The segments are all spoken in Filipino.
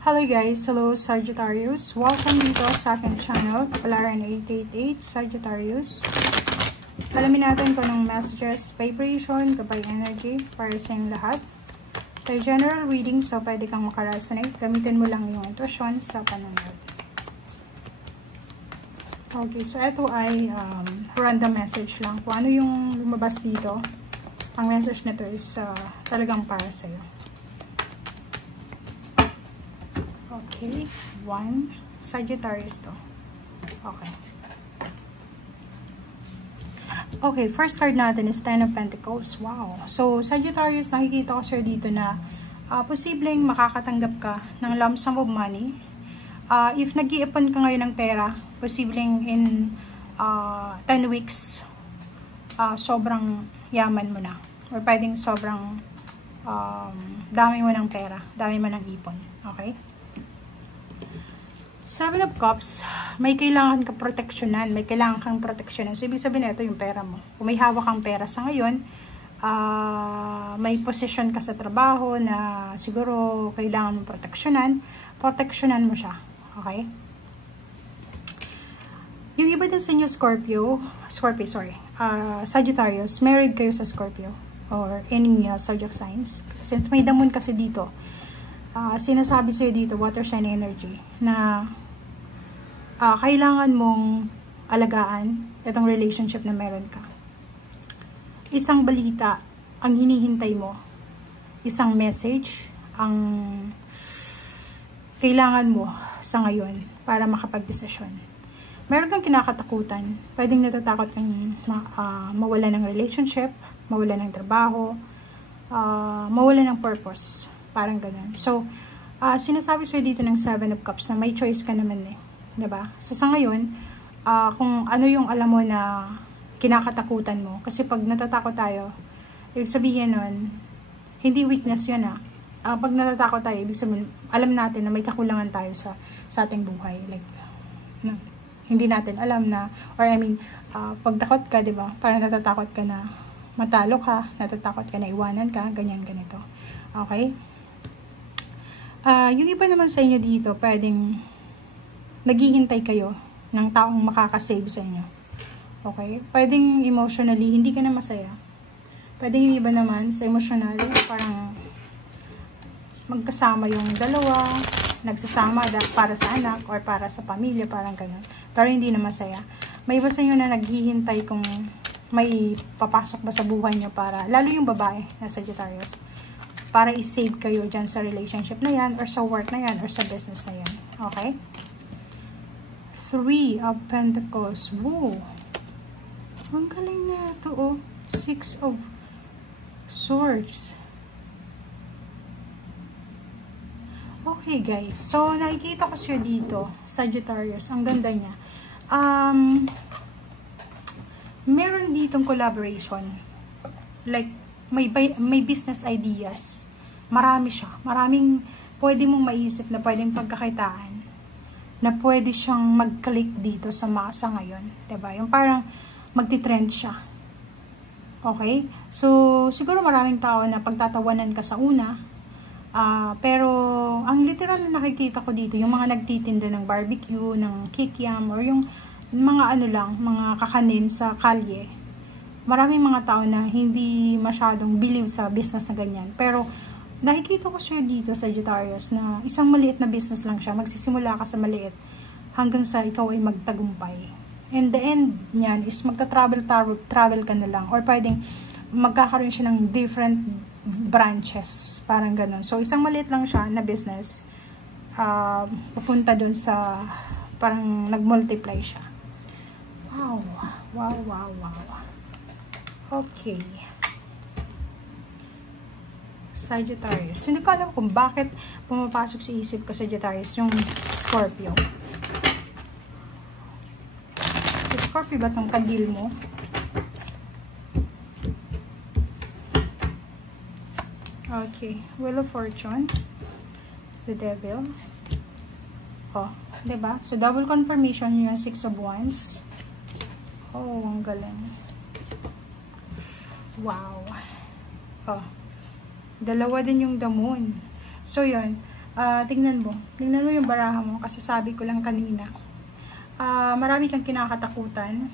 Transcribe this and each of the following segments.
Hello guys, hello Sagittarius. Welcome dito sa aking channel, Kapalaran 888 Sagittarius. Alamin natin kung anong messages, vibration, gabay energy para sa inyong lahat. Kay general reading, so pwede kang makaresonate. Gamitin mo lang yung intuition sa panonood. Okay, so ito ay random message lang. Kung ano yung lumabas dito, ang message nito is talagang para sa'yo. Okay, 1 Sagittarius to. Okay. Okay, first card natin is 10 of Pentacles. Wow. So, Sagittarius, nakikita ko sir dito na posibleng makakatanggap ka ng lump sum of money. If nag-iipon ka ngayon ng pera, posibleng in 10 weeks, sobrang yaman mo na. Or pwedeng sobrang dami mo ng pera, dami mo ng ipon. Okay? 7 of Cups, may kailangan ka proteksyonan, may kailangan kang proteksyonan. So, ibig sabihin ito yung pera mo. Kung may hawak kang pera sa ngayon, may position ka sa trabaho na siguro kailangan mong proteksyonan mo siya. Okay? Yung iba din sa inyo, Sagittarius, married kayo sa Scorpio or any zodiac signs. Since may damon kasi dito, sinasabi sa'yo dito, water sign energy, na kailangan mong alagaan itong relationship na meron ka. Isang balita ang hinihintay mo, isang message ang kailangan mo sa ngayon para makapag-desisyon. Meron kang kinakatakutan, pwedeng natatakot kang mawala ng relationship, mawala ng trabaho, mawala ng purpose. Parang ganun. So, sinasabi sa'yo dito ng 7 of Cups na may choice ka naman eh. Diba? So, sa ngayon, kung ano yung alam mo na kinakatakutan mo. Kasi pag natatakot tayo, ibig sabihin nun, hindi weakness yun ah. Pag natatakot tayo, ibig sabihin, alam natin na may kakulangan tayo sa ating buhay. Like, hindi natin alam na, or I mean, pag takot ka, diba? Parang natatakot ka na matalo ka, natatakot ka na iwanan ka, ganyan, ganito. Okay? Yung iba naman sa inyo dito, pwedeng naghihintay kayo ng taong makakasave sa inyo. Okay? Pwedeng emotionally, hindi ka na masaya. Pwedeng yung iba naman sa emotional, parang magkasama yung dalawa, nagsasama para sa anak or para sa pamilya, parang ganun. Pero hindi na masaya. May iba sa inyo na naghihintay kung may papasok ba sa buhay nyo para, lalo yung babae na Sagittarius, para i-save kayo dyan sa relationship na yan, or sa work na yan, or sa business na yan. Okay? 3 of Pentacles. Whoa! Ang galing na ito, oh. 6 of Swords. Okay, guys. So, nakikita ko siya dito, Sagittarius. Ang ganda niya. Meron ditong collaboration. Like, may business ideas. Marami siya. Maraming pwede mong maisip na pwedeng pagkakitaan. Na pwede siyang mag-click dito sa masa ngayon. Diba? Yung parang magti-trend siya. Okay? So, siguro maraming tao na pagtatawanan ka sa una. Pero, ang literal na nakikita ko dito, yung mga nagtitinda ng barbecue, ng kikiam, or yung mga ano lang, mga kakanin sa kalye. Maraming mga tao na hindi masyadong believe sa business na ganyan. Pero, nakikita ko siya dito sa Sagittarius na isang maliit na business lang siya. Magsisimula ka sa maliit hanggang sa ikaw ay magtagumpay. And the end niyan is magta-travel ka na lang. Or pwedeng magkakaroon siya ng different branches. Parang ganun. So, isang maliit lang siya na business. Pupunta dun sa parang nag-multiply siya. Wow. Wow, wow, wow. Okay. Sagittarius. Hindi ko alam kung bakit pumapasok sa isip ko Sagittarius yung Scorpio. Scorpio ba itong kadil mo? Okay. Wheel of Fortune. The Devil. Oh, diba? So, double confirmation yung 6 of Wands. Oh, ang galing. Wow. Oh. Dalawa din yung the moon. So, yun. Tingnan mo yung baraha mo, kasi sabi ko lang kanina, marami kang kinakatakutan,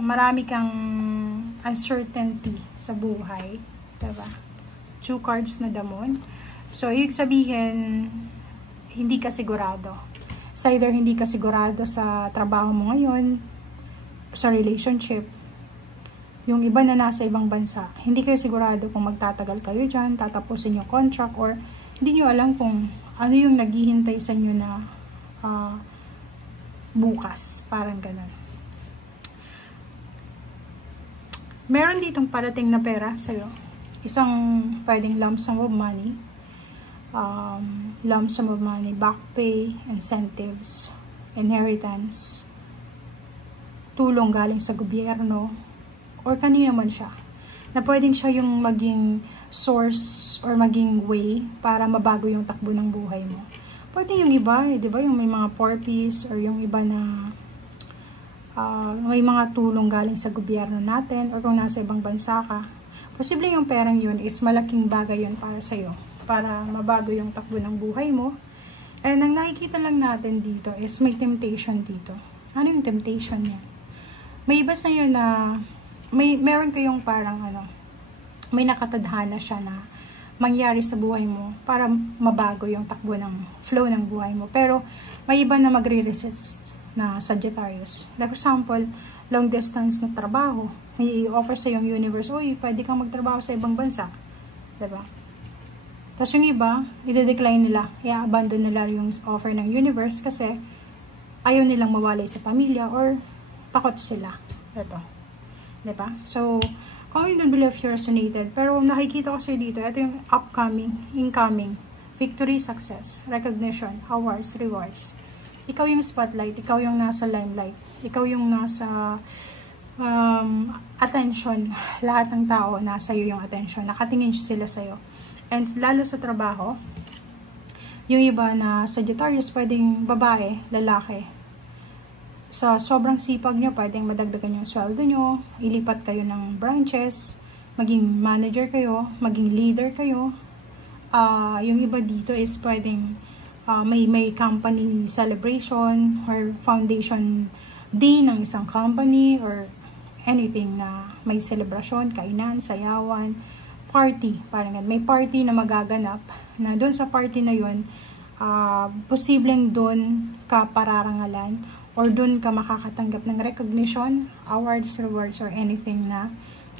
marami kang uncertainty sa buhay, diba? 2 cards na damon. So, ibig sabihin, hindi ka sigurado. It's either hindi ka sigurado sa trabaho mo ngayon, sa relationship. Yung iba na nasa ibang bansa, hindi kayo sigurado kung magtatagal kayo dyan, tatapusin yung contract, or hindi nyo alam kung ano yung naghihintay sa inyo na bukas. Parang ganun. Meron ditong parating na pera sa'yo. Isang pwedeng lump sum of money, back pay, incentives, inheritance, tulong galing sa gobyerno, or kanina man siya, na pwedeng siya yung maging source or maging way para mabago yung takbo ng buhay mo. Pwede yung iba, di ba? Yung may mga porpies, or yung iba na may mga tulong galing sa gobyerno natin, or kung nasa ibang bansa ka, posible yung perang yun is malaking bagay yun para sa'yo, para mabago yung takbo ng buhay mo. And ang nakikita lang natin dito is may temptation dito. Ano yung temptation yan? May iba sa'yo na meron kayong parang may nakatadhana siya na mangyari sa buhay mo para mabago yung takbo ng flow ng buhay mo. Pero may iba na magre-resist na Sagittarius. Like for example, long distance na trabaho. May i-offer sa yung universe, uy, pwede kang magtrabaho sa ibang bansa. Diba? Tapos yung iba, i-decline nila, i-abandon nila yung offer ng universe kasi ayaw nilang mawalay sa pamilya or takot sila. Ito. Diba? So, comment down below if you resonated. Pero nakikita ko sa'yo dito, ito yung upcoming, incoming, victory, success, recognition, awards, rewards. Ikaw yung spotlight, ikaw yung nasa limelight, ikaw yung nasa attention. Lahat ng tao, nasa iyo yung attention. Nakatingin sila sa'yo. And lalo sa trabaho, yung iba na Sagittarius, pwedeng babae, lalaki. Sa sobrang sipag nyo, pwedeng madagdagan yung sweldo nyo, ilipat kayo ng branches, maging manager kayo, maging leader kayo. Yung iba dito is pwedeng may company celebration or foundation day ng isang company or anything na may celebration, kainan, sayawan, party, parang ganun. May party na magaganap na doon sa party na yun, posibleng doon ka pararangalan or doon ka makakatanggap ng recognition, awards, rewards, or anything na,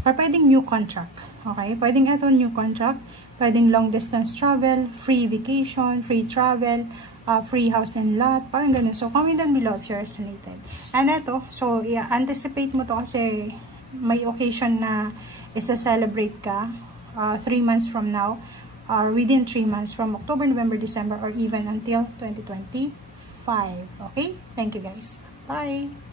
or pwedeng new contract. Okay? Pwedeng ito new contract, pwedeng long distance travel, free vacation, free travel, free house and lot, parang ganun. So, comment down below if you're resonated. And ito, so, anticipate mo to kasi may occasion na isa-celebrate ka 3 months from now, or within 3 months from October, November, December, or even until 2025. Okay? Thank you guys. Bye!